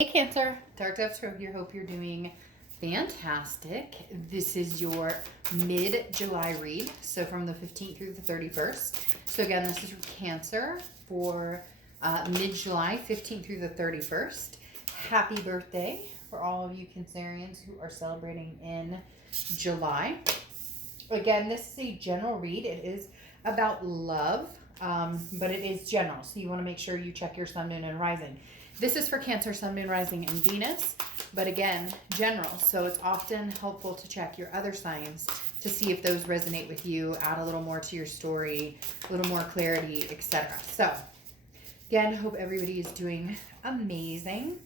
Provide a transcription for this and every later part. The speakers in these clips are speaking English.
Hey Cancer, Dark Dove Tarot here. Hope you're doing fantastic. This is your mid-July read, so from the 15th through the 31st. So again, this is for Cancer for mid-July, 15th through the 31st. Happy birthday for all of you Cancerians who are celebrating in July. Again, this is a general read. It is about love, but it is general, so you want to make sure you check your sun, moon, and rising. This is for Cancer, Sun, Moon, Rising, and Venus, but again, general. So it's often helpful to check your other signs to see if those resonate with you, add a little more to your story, a little more clarity, etc. So again, hope everybody is doing amazing.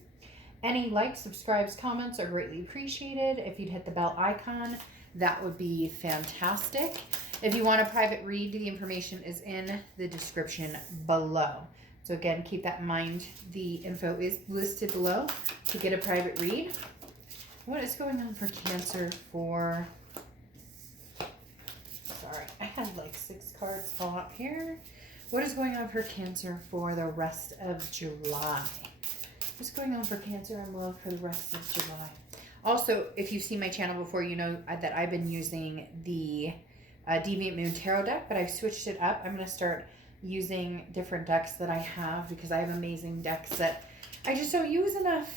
Any likes, subscribes, comments are greatly appreciated. If you'd hit the bell icon, that would be fantastic. If you want a private read, the information is in the description below. So again, keep that in mind. The info is listed below to get a private read. What is going on for Cancer for... Sorry, I had like 6 cards fall out here. What is going on for Cancer for the rest of July? What's going on for Cancer and love for the rest of July? Also, if you've seen my channel before, you know that I've been using the Deviant Moon Tarot deck, but I've switched it up. I'm going to start using different decks that I have because I have amazing decks that I just don't use enough.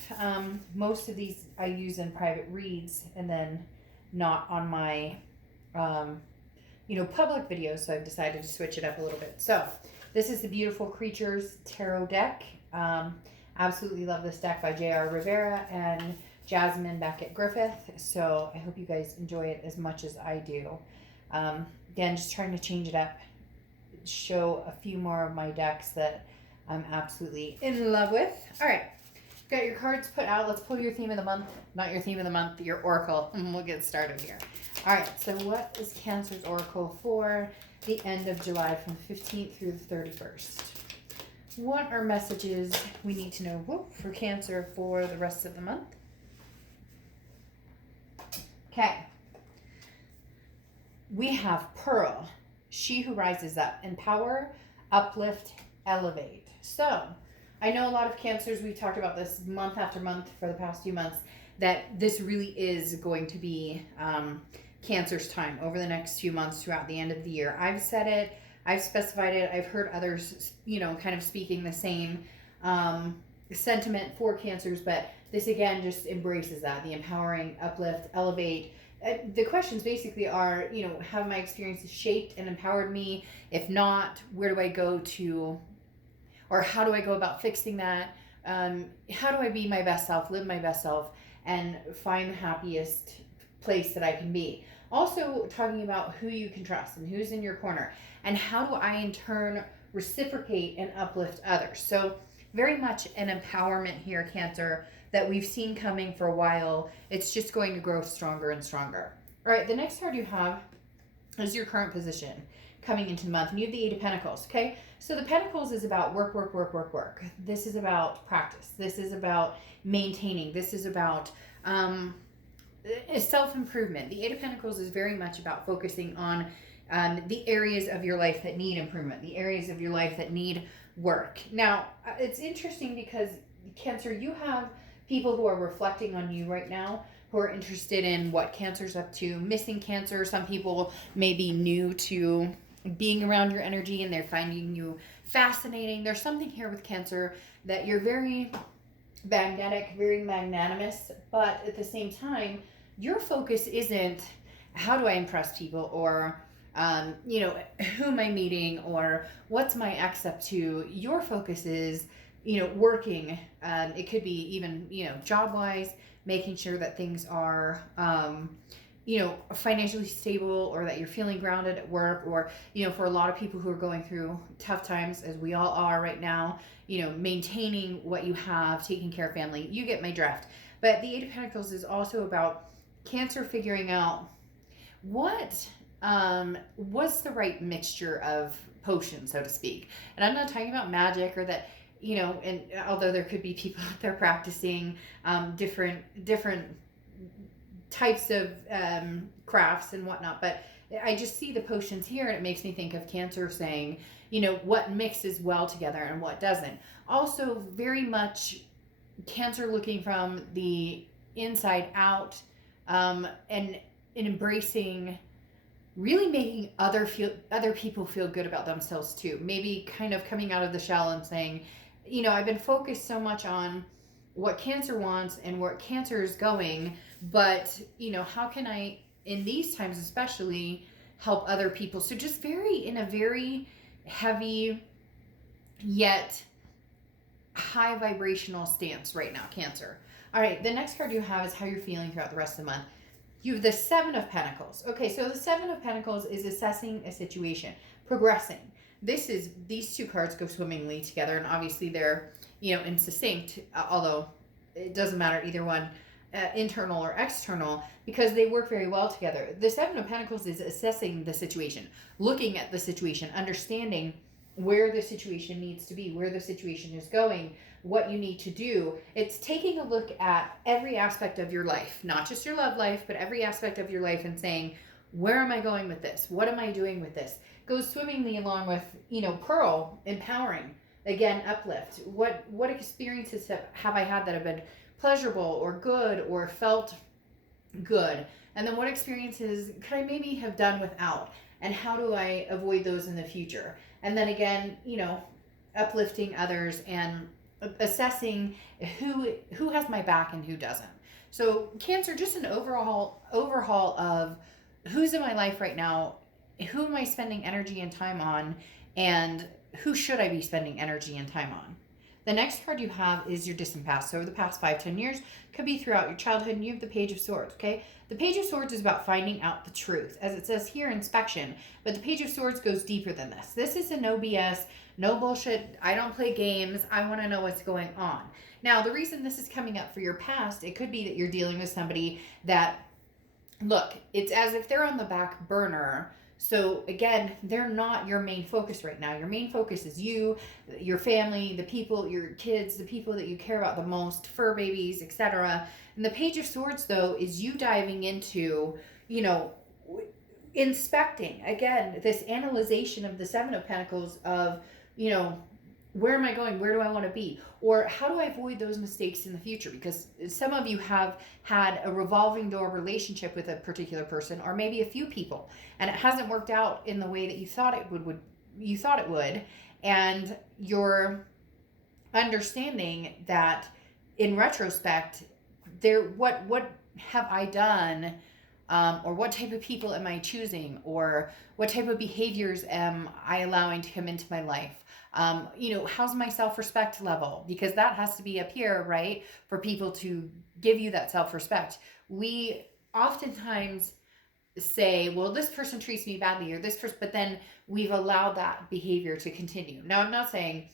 Most of these I use in private reads and then not on my, public videos. So I've decided to switch it up a little bit. So this is the Beautiful Creatures Tarot deck. Absolutely love this deck by J.R. Rivera and Jasmine Beckett-Griffith. So I hope you guys enjoy it as much as I do. Again, just trying to change it up, show a few more of my decks that I'm absolutely in love with. All right, got your cards put out. Let's pull your theme of the month. Not your theme of the month, your oracle, and we'll get started here. All right, so what is Cancer's oracle for the end of July from the 15th through the 31st? What are messages we need to know for Cancer for the rest of the month? Okay. We have Pearl, she who rises up, empower, uplift, elevate. So I know a lot of Cancers, we've talked about this month after month for the past few months, that this really is going to be Cancer's time over the next few months throughout the end of the year. I've said it, I've specified it, I've heard others, kind of speaking the same sentiment for Cancers, but this again just embraces that, the empowering, uplift, elevate. The questions basically are, have my experiences shaped and empowered me? If not, where do I go to, or how do I go about fixing that? How do I be my best self, live my best self, and find the happiest place that I can be? Also talking about who you can trust and who's in your corner, and how do I in turn reciprocate and uplift others? So very much an empowerment here, Cancer, that we've seen coming for a while. It's just going to grow stronger and stronger. All right, the next card you have is your current position coming into the month. And you have the 8 of Pentacles, okay? So the Pentacles is about work, work, work, work, work. This is about practice. This is about maintaining. This is about self-improvement. The 8 of Pentacles is very much about focusing on the areas of your life that need improvement, the areas of your life that need work. Now, it's interesting because Cancer, you have people who are reflecting on you right now, who are interested in what Cancer's up to, missing Cancer. Some people may be new to being around your energy and they're finding you fascinating. There's something here with Cancer that you're very magnetic, very magnanimous, but at the same time, your focus isn't how do I impress people, or who am I meeting, or what's my ex up to. Your focus is working. It could be even, job-wise, making sure that things are, financially stable, or that you're feeling grounded at work, or, for a lot of people who are going through tough times, as we all are right now, maintaining what you have, taking care of family. You get my drift. But the 8 of Pentacles is also about Cancer figuring out what's the right mixture of potion, so to speak. And I'm not talking about magic or that, and although there could be people out there practicing different types of crafts and whatnot, but I just see the potions here and it makes me think of Cancer saying, what mixes well together and what doesn't. Also very much Cancer looking from the inside out, and embracing, really making other people feel good about themselves too. Maybe kind of coming out of the shell and saying, I've been focused so much on what Cancer wants and where Cancer is going, but how can I, in these times especially, help other people? So just in a very heavy yet high vibrational stance right now, Cancer. All right, the next card you have is how you're feeling throughout the rest of the month. You have the Seven of Pentacles. Okay, so the Seven of Pentacles is assessing a situation, progressing. These two cards go swimmingly together, and obviously they're, in succinct, although it doesn't matter either one, internal or external, because they work very well together. The Seven of Pentacles is assessing the situation, looking at the situation, understanding where the situation needs to be, where the situation is going, what you need to do. It's taking a look at every aspect of your life, not just your love life, but every aspect of your life, and saying, where am I going with this? What am I doing with this? Goes swimmingly along with, Pearl, empowering. Again, uplift. What experiences have I had that have been pleasurable or good or felt good? And then what experiences could I maybe have done without? And how do I avoid those in the future? And then again, uplifting others and assessing who has my back and who doesn't. So Cancer, just an overhaul of who's in my life right now, who am I spending energy and time on, and who should I be spending energy and time on. The next card you have is your distant past. So over the past 5-10 years, could be throughout your childhood, and you have the Page of Swords, okay? The Page of Swords is about finding out the truth, as it says here, inspection, but the Page of Swords goes deeper than this. This is a no BS, no bullshit, I don't play games, I want to know what's going on. Now, the reason this is coming up for your past, it could be that you're dealing with somebody that, look, it's as if they're on the back burner. So again, they're not your main focus right now. Your main focus is you, your family, the people, your kids, the people that you care about the most, fur babies, etc. And the Page of Swords, though, is you diving into, inspecting, again, this analyzation of the Seven of Pentacles of, where am I going? Where do I want to be? Or how do I avoid those mistakes in the future? Because some of you have had a revolving door relationship with a particular person, or maybe a few people, and it hasn't worked out in the way that you thought it would, and you're understanding that in retrospect, what have I done, or what type of people am I choosing, or what type of behaviors am I allowing to come into my life? How's my self-respect level? Because that has to be up here, right? For people to give you that self-respect. We oftentimes say, well, this person treats me badly, or this person, but then we've allowed that behavior to continue. Now, I'm not saying,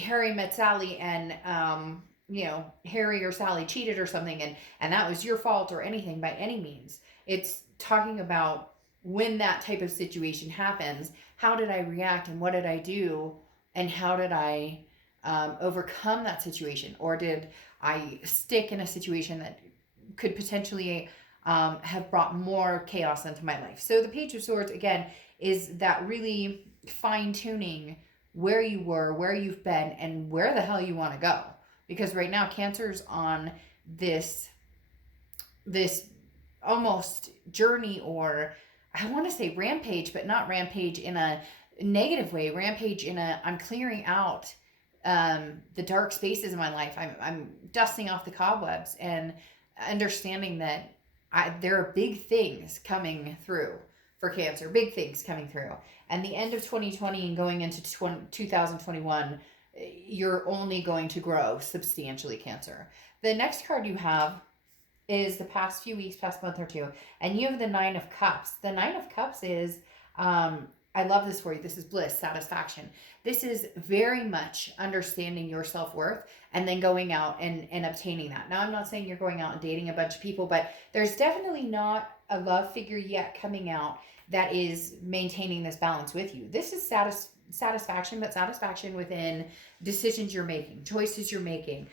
Harry met Sally and, Harry or Sally cheated or something, and that was your fault or anything by any means. It's talking about when that type of situation happens, how did I react and what did I do, and how did I overcome that situation? Or did I stick in a situation that could potentially have brought more chaos into my life? So the Page of Swords, again, is that really fine-tuning where you were, where you've been, and where the hell you want to go. Because right now, Cancer's on this almost journey, or I want to say rampage, but not rampage in a negative way. Rampage in a, I'm clearing out the dark spaces in my life. I'm dusting off the cobwebs and understanding that there are big things coming through for Cancer. Big things coming through. And the end of 2020 and going into 2021, you're only going to grow substantially, Cancer. The next card you have is the past few weeks, past month or two, and you have the Nine of Cups. The Nine of Cups is, I love this for you. This is bliss, satisfaction. This is very much understanding your self-worth and then going out and obtaining that. Now, I'm not saying you're going out and dating a bunch of people, but there's definitely not a love figure yet coming out that is maintaining this balance with you. This is satisfaction, but satisfaction within decisions you're making, choices you're making,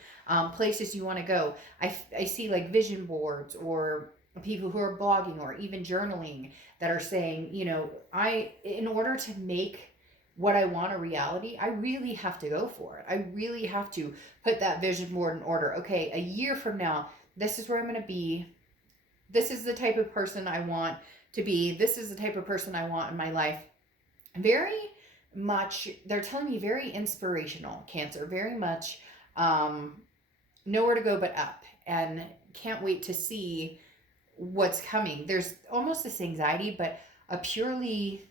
places you want to go. I see like vision boards, or people who are blogging or even journaling that are saying, in order to make what I want a reality, I really have to go for it. I really have to put that vision board in order. Okay, a year from now, this is where I'm going to be. This is the type of person I want to be. This is the type of person I want in my life. Very much, they're telling me very inspirational, Cancer. Very much nowhere to go but up, and can't wait to see what's coming. There's almost this anxiety, but a purely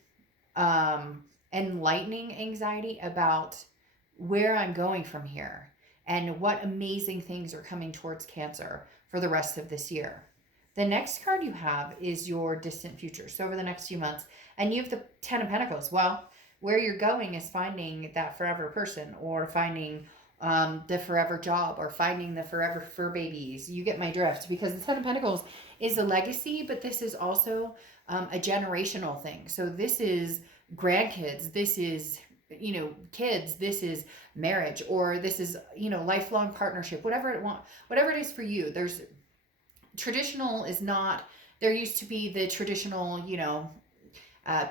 enlightening anxiety about where I'm going from here and what amazing things are coming towards Cancer for the rest of this year. The next card you have is your distant future. So over the next few months, and you have the Ten of Pentacles. Well, where you're going is finding that forever person, or finding the forever job, or finding the forever fur babies. You get my drift, because the Ten of Pentacles is a legacy, but this is also a generational thing. So this is grandkids, this is, you know, kids, this is marriage, or this is, you know, lifelong partnership, whatever it is for you. There's traditional is not, there used to be the traditional, you know,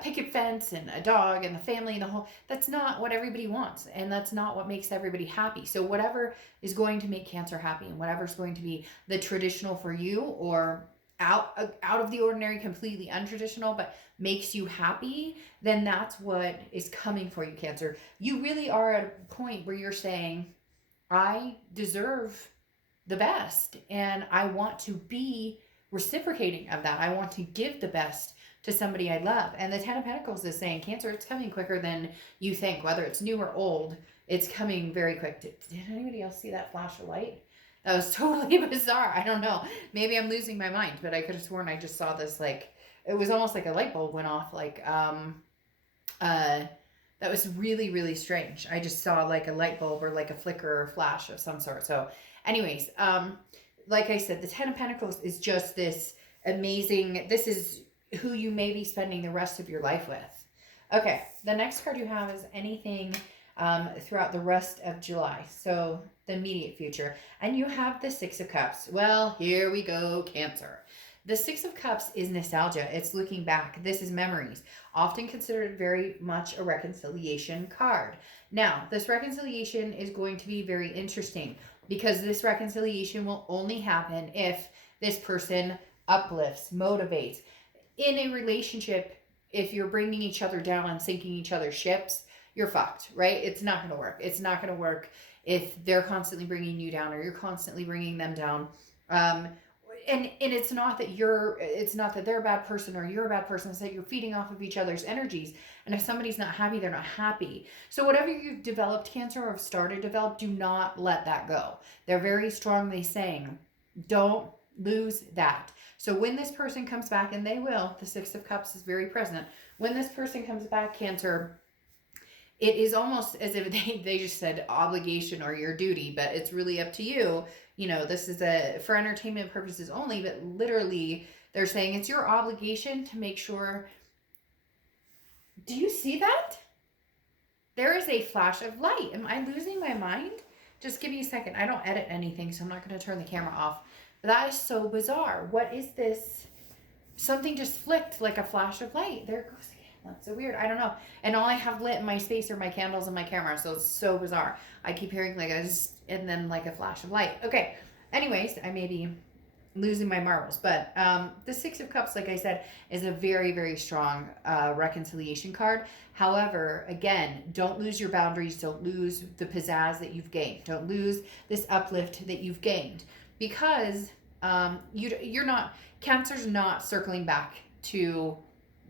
picket fence and a dog and the family and the whole, that's not what everybody wants, and that's not what makes everybody happy. So whatever is going to make Cancer happy, and whatever's going to be the traditional for you, or out of the ordinary, completely untraditional, but makes you happy, then that's what is coming for you, Cancer. You really are at a point where you're saying, I deserve the best, and I want to be reciprocating of that. I want to give the best to somebody I love. And the Ten of Pentacles is saying, Cancer, it's coming quicker than you think. Whether it's new or old, it's coming very quick. Did anybody else see that flash of light? That was totally bizarre. I don't know. Maybe I'm losing my mind, but I could have sworn I just saw this, like, it was almost like a light bulb went off. Like, that was really, really strange. I just saw like a light bulb, or like a flicker or flash of some sort. So anyways, like I said, the Ten of Pentacles is just this amazing, this is who you may be spending the rest of your life with. Okay, the next card you have is anything throughout the rest of July. So the immediate future. And you have the Six of Cups. Well, here we go, Cancer. The Six of Cups is nostalgia. It's looking back. This is memories. Often considered very much a reconciliation card. Now, this reconciliation is going to be very interesting, because this reconciliation will only happen if this person uplifts, motivates. In a relationship, if you're bringing each other down and sinking each other's ships, you're fucked, right? It's not going to work. It's not going to work if they're constantly bringing you down, or you're constantly bringing them down. And it's not that they're a bad person or you're a bad person. It's that you're feeding off of each other's energies. And if somebody's not happy, they're not happy. So whatever you've developed, Cancer, or have started to develop, do not let that go. They're very strongly saying, don't lose that. So when this person comes back, and they will, the Six of Cups is very present. When this person comes back, Cancer, it is almost as if they just said obligation or your duty, but it's really up to you. You know, this is for entertainment purposes only, but literally they're saying it's your obligation to make sure. Do you see that? There is a flash of light. Am I losing my mind? Just give me a second. I don't edit anything, so I'm not going to turn the camera off. But that is so bizarre. What is this? Something just flicked like a flash of light. There it goes again. That's so weird. I don't know. And all I have lit in my space are my candles and my camera. So it's so bizarre. I keep hearing like a zzz, and then like a flash of light. Okay. Anyways, I may be losing my marbles. But the Six of Cups, like I said, is a very, very strong reconciliation card. However, again, don't lose your boundaries. Don't lose the pizzazz that you've gained. Don't lose this uplift that you've gained. Because you're not, Cancer's not circling back to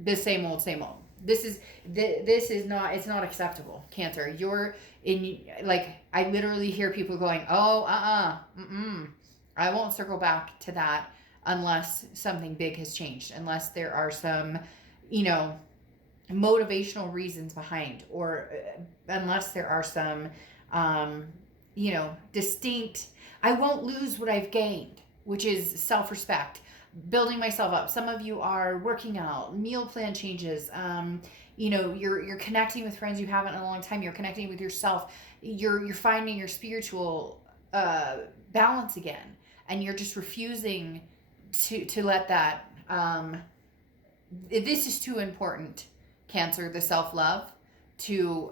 the same old, same old. This is not, it's not acceptable, Cancer. You're in, like, I literally hear people going, oh, I won't circle back to that unless something big has changed, unless there are some, you know, motivational reasons behind, or unless there are some, you know, distinct, I won't lose what I've gained, which is self-respect, building myself up. Some of you are working out, meal plan changes, you know, you're connecting with friends you haven't in a long time. You're connecting with yourself. You're finding your spiritual balance again, and you're just refusing to let that. This is too important, Cancer. The self-love, to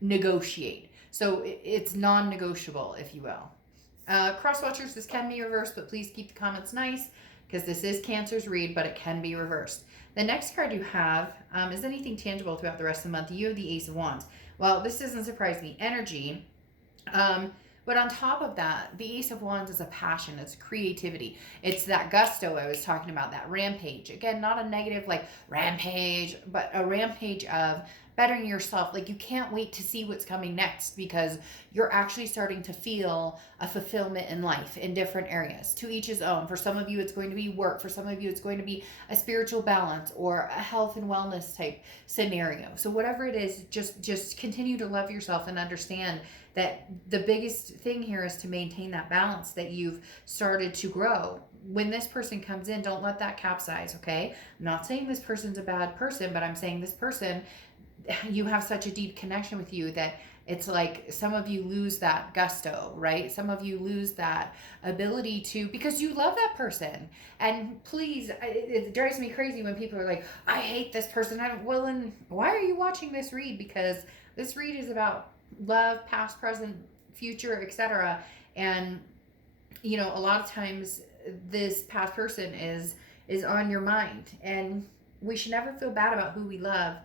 negotiate. So it's non-negotiable, if you will. Cross watchers, this can be reversed, but please keep the comments nice because this is Cancer's read, but it can be reversed. The next card you have is anything tangible throughout the rest of the month. You have the Ace of Wands. Well, this doesn't surprise me. Energy. But on top of that, the Ace of Wands is a passion. It's creativity. It's that gusto I was talking about, that rampage. Again, not a negative like rampage, but a rampage of bettering yourself. Like you can't wait to see what's coming next because you're actually starting to feel a fulfillment in life in different areas. To each his own. For some of you, it's going to be work. For some of you, it's going to be a spiritual balance or a health and wellness type scenario. So whatever it is, just continue to love yourself and understand that the biggest thing here is to maintain that balance that you've started to grow. When this person comes in, don't let that capsize, okay? I'm not saying this person's a bad person, but I'm saying this person, you have such a deep connection with you that it's like some of you lose that gusto, right? Some of you lose that ability to, because you love that person. And please, it drives me crazy when people are like, I hate this person. Well, then why are you watching this read? Because this read is about love, past, present, future, etc. And you know, a lot of times this past person is on your mind, and we should never feel bad about who we love,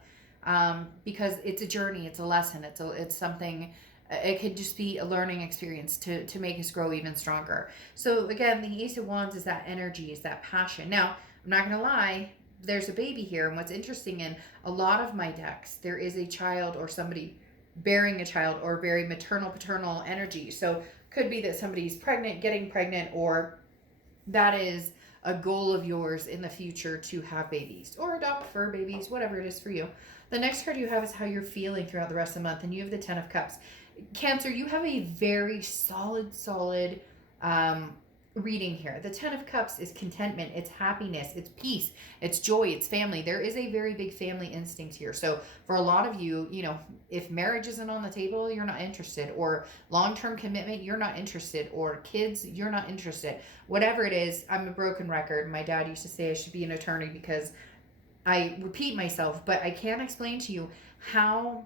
because it's a journey, it's a lesson, it's something. It could just be a learning experience to make us grow even stronger. So again, the Ace of Wands is that energy, is that passion. Now, I'm not gonna lie, there's a baby here, and what's interesting in a lot of my decks, there is a child or somebody bearing a child or very maternal paternal energy. So could be that somebody's pregnant, getting pregnant, or that is a goal of yours in the future to have babies or adopt fur babies, whatever it is for you. The next card you have is how you're feeling throughout the rest of the month, and you have the 10 of Cups. Cancer, you have a very solid reading here. The 10 of Cups is contentment, it's happiness, it's peace, it's joy, it's family. There is a very big family instinct here. So for a lot of you, you know, if marriage isn't on the table, you're not interested, or long-term commitment, you're not interested, or kids, you're not interested. Whatever it is, I'm a broken record. My dad used to say I should be an attorney because I repeat myself, but I can't explain to you how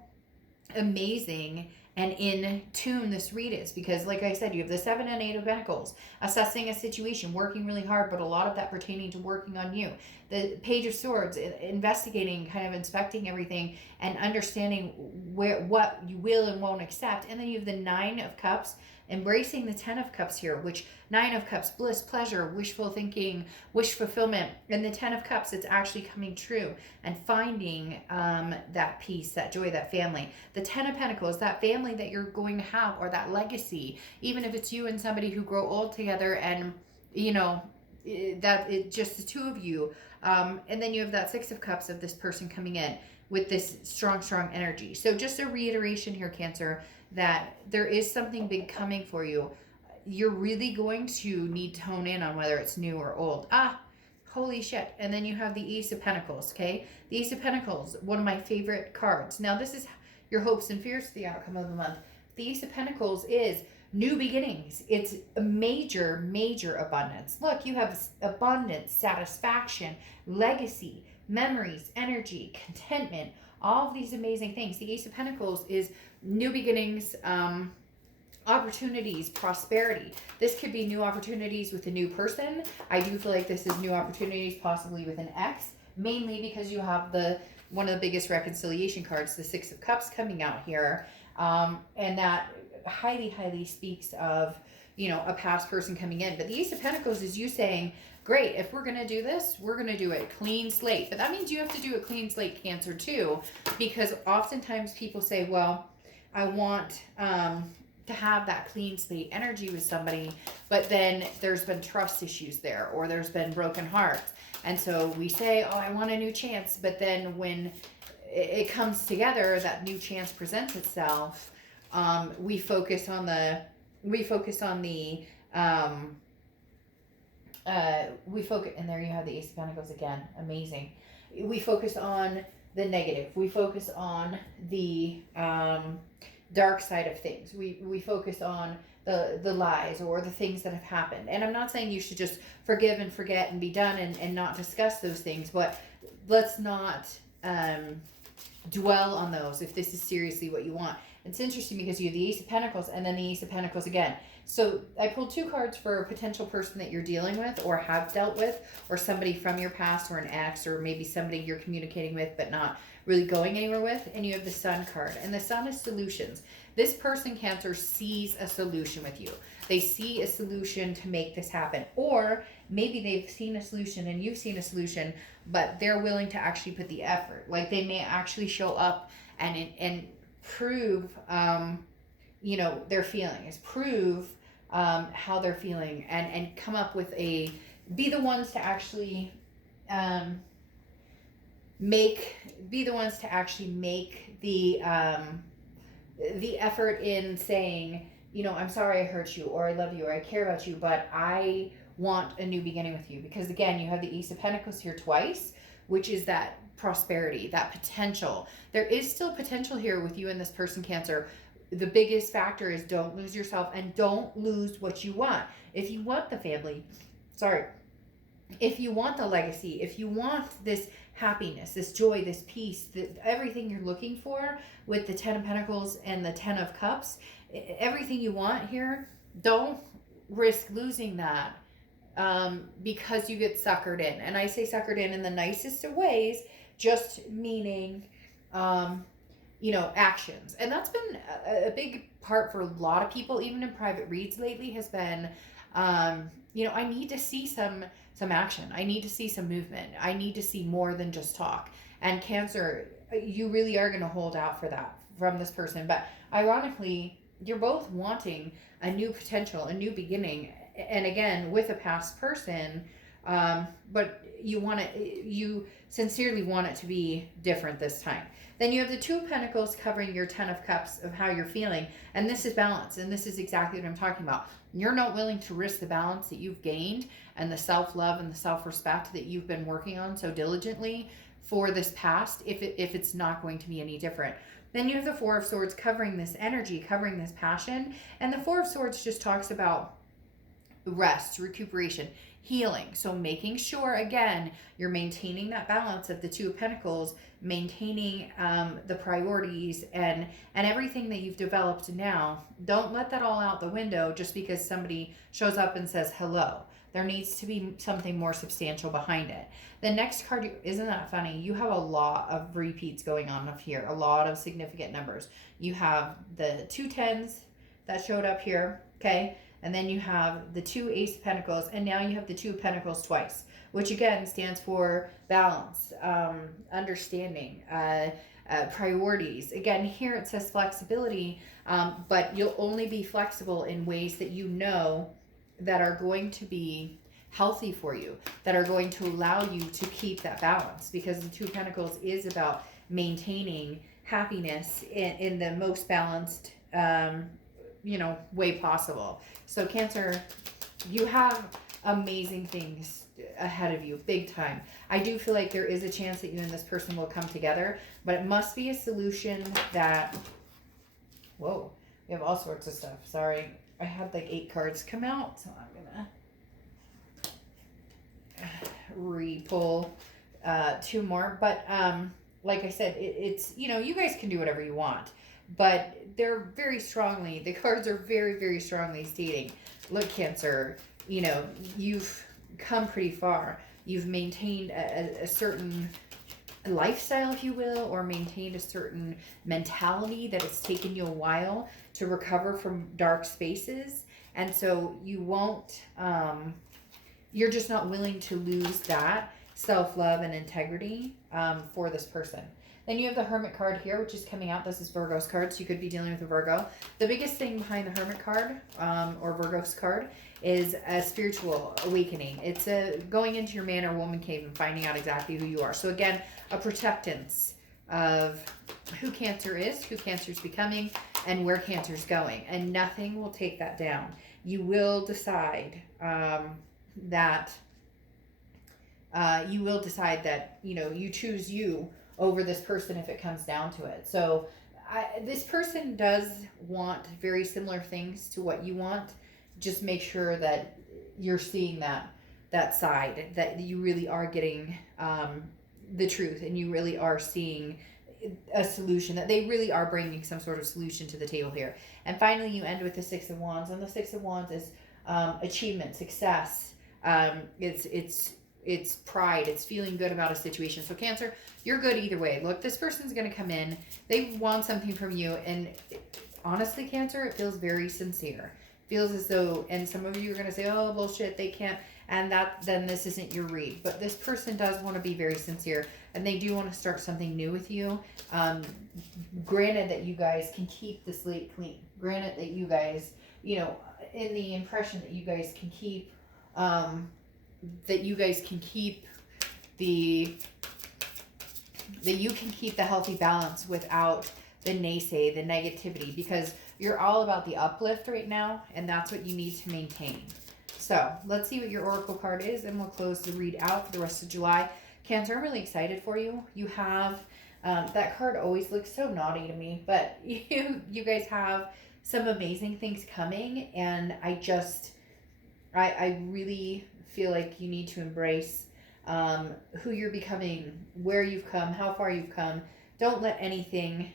amazing and in tune this read is, because like I said, you have the 7 and 8 of Pentacles, assessing a situation, working really hard, but a lot of that pertaining to working on you. The Page of Swords, investigating, kind of inspecting everything and understanding what you will and won't accept. And then you have the 9 of Cups, embracing the 10 of Cups here, which 9 of Cups, bliss, pleasure, wishful thinking, wish fulfillment. And the 10 of Cups, it's actually coming true and finding that peace, that joy, that family. The 10 of Pentacles, that family that you're going to have, or that legacy, even if it's you and somebody who grow old together, and you know, that it's just the two of you. And then you have that 6 of Cups of this person coming in with this strong energy. So just a reiteration here, Cancer, that there is something big coming for you. You're really going to need to hone in on whether it's new or old. Holy shit. And then you have the Ace of Pentacles, okay? The Ace of Pentacles, one of my favorite cards. Now, this is your hopes and fears for the outcome of the month. The Ace of Pentacles is new beginnings. It's a major abundance. Look, you have abundance, satisfaction, legacy, memories, energy, contentment, all of these amazing things. The Ace of Pentacles is new beginnings, opportunities, prosperity. This could be new opportunities with a new person. I do feel like this is new opportunities possibly with an ex, mainly because you have one of the biggest reconciliation cards, the 6 of Cups, coming out here. And that highly speaks of, you know, a past person coming in. But the Ace of Pentacles is you saying, great, if we're going to do this, we're going to do it clean slate. But that means you have to do a clean slate, Cancer, too, because oftentimes people say, well, I want to have that clean slate energy with somebody, but then there's been trust issues there, or there's been broken hearts. And so we say, oh, I want a new chance. But then when it comes together, that new chance presents itself, we focus on the and there you have the Ace of Pentacles again. Amazing. We focus on the negative. We focus on the dark side of things. We focus on the lies or the things that have happened. And I'm not saying you should just forgive and forget and be done and not discuss those things, but let's not dwell on those if this is seriously what you want. It's interesting because you have the Ace of Pentacles and then the Ace of Pentacles again. So I pulled 2 cards for a potential person that you're dealing with or have dealt with, or somebody from your past, or an ex, or maybe somebody you're communicating with but not really going anywhere with. And you have the Sun card, and the Sun is solutions. This person, Cancer, sees a solution with you. They see a solution to make this happen. Or maybe they've seen a solution and you've seen a solution, but they're willing to actually put the effort. Like they may actually show up and prove, their feelings, prove how they're feeling, and come up with be the ones to actually make the effort in saying, I'm sorry I hurt you, or I love you, or I care about you, but I want a new beginning with you. Because again, you have the Ace of Pentacles here twice, which is that prosperity, that potential. There is still potential here with you and this person, Cancer. The biggest factor is don't lose yourself and don't lose what you want. If you want the family, if you want the legacy, if you want this happiness, this joy, this peace, everything you're looking for with the 10 of Pentacles and the 10 of Cups, everything you want here, don't risk losing that because you get suckered in. And I say suckered in the nicest of ways, just meaning, actions. And that's been a big part for a lot of people, even in private reads lately, has been, I need to see some action. I need to see some movement. I need to see more than just talk. And Cancer, you really are going to hold out for that from this person. But ironically, you're both wanting a new potential, a new beginning. And again, with a past person, but you sincerely want it to be different this time. Then you have the 2 of Pentacles covering your 10 of Cups of how you're feeling. And this is balance. And this is exactly what I'm talking about. You're not willing to risk the balance that you've gained and the self-love and the self-respect that you've been working on so diligently for this past, if it's not going to be any different. Then you have the 4 of Swords covering this energy, covering this passion. And the 4 of Swords just talks about rest, recuperation, healing. So making sure, again, you're maintaining that balance of the 2 of Pentacles, maintaining the priorities and everything that you've developed now. Don't let that all out the window just because somebody shows up and says hello. There needs to be something more substantial behind it. The next card, isn't that funny? You have a lot of repeats going on up here, a lot of significant numbers. You have the 2 10s that showed up here, okay? And then you have the 2 Ace of Pentacles, and now you have the 2 of Pentacles twice, which again stands for balance, understanding, priorities. Again, here it says flexibility, but you'll only be flexible in ways that you know that are going to be healthy for you, that are going to allow you to keep that balance, because the 2 of Pentacles is about maintaining happiness in the most balanced way possible. So Cancer, you have amazing things ahead of you, big time. I do feel like there is a chance that you and this person will come together, but it must be a solution that, whoa, we have all sorts of stuff. Sorry, I had like 8 cards come out, so I'm gonna re-pull 2 more. But like I said, it's, you guys can do whatever you want, but they're very strongly, the cards are very, very strongly stating, look, Cancer, you've come pretty far. You've maintained a certain lifestyle, if you will, or maintained a certain mentality that it's taken you a while to recover from dark spaces. And so you won't, you're just not willing to lose that self-love and integrity for this person. Then you have the Hermit card here, which is coming out. This is Virgo's card, so you could be dealing with a Virgo. The biggest thing behind the Hermit card, or Virgo's card, is a spiritual awakening. It's going into your man or woman cave and finding out exactly who you are. So again, a protectance of who Cancer is, who Cancer's becoming, and where Cancer's going. And nothing will take that down. You will decide that you choose you over this person if it comes down to it. So this person does want very similar things to what you want. Just make sure that you're seeing that side, that you really are getting the truth, and you really are seeing a solution, that they really are bringing some sort of solution to the table here. And finally, you end with the Six of Wands, and the Six of Wands is achievement, success. It's pride. It's feeling good about a situation. So Cancer, you're good either way. Look, this person's going to come in. They want something from you, and honestly, Cancer, it feels very sincere. Feels as though, and some of you are going to say, oh, bullshit, they can't, and then this isn't your read. But this person does want to be very sincere, and they do want to start something new with you. Granted that you guys can keep the slate clean. Granted that you guys, in the impression that you guys can keep, the healthy balance without the naysay, the negativity, because you're all about the uplift right now, and that's what you need to maintain. So let's see what your Oracle card is, and we'll close the read out for the rest of July. Cancer, I'm really excited for you. You have, that card always looks so naughty to me, but you guys have some amazing things coming, and I really feel like you need to embrace who you're becoming, where you've come, how far you've come. Don't let anything,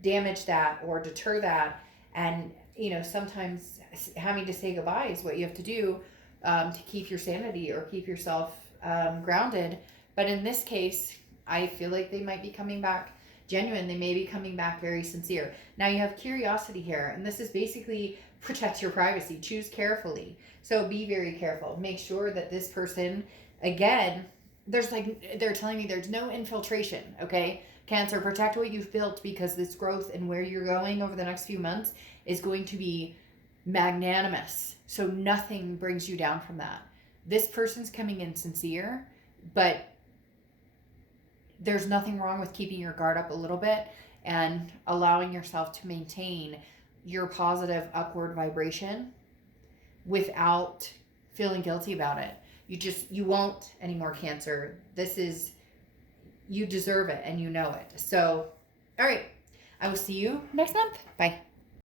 damage that or deter that. And, sometimes having to say goodbye is what you have to do to keep your sanity or keep yourself grounded. But in this case, I feel like they might be coming back genuine. They may be coming back very sincere. Now you have curiosity here, and this is basically protect your privacy. Choose carefully. So be very careful. Make sure that this person, again, they're telling me there's no infiltration, okay? Cancer, protect what you've built, because this growth and where you're going over the next few months is going to be magnanimous. So nothing brings you down from that. This person's coming in sincere, but there's nothing wrong with keeping your guard up a little bit and allowing yourself to maintain your positive upward vibration without feeling guilty about it. You won't anymore, Cancer. You deserve it, and you know it. So, all right. I will see you next month. Bye.